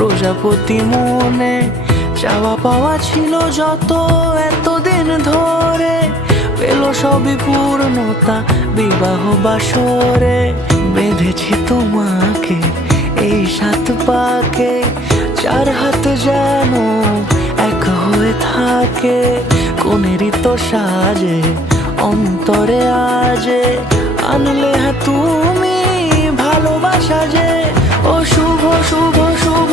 প্রজাপতি মনে চাওয়া পাওয়া ছিল যত এতদিন ধরে, পেল সবই পূর্ণতা বিবাহ বাসরে। বেঁধেছি তোমাকে এই 7 পাকে, 4 হাত যেন এক হয়ে থাকে। কোনেরই তো সাজে অন্তরে আজে আনলে হ্যাঁ তুমি ভালোবাসা যে। ও শুভ শুভ শুভ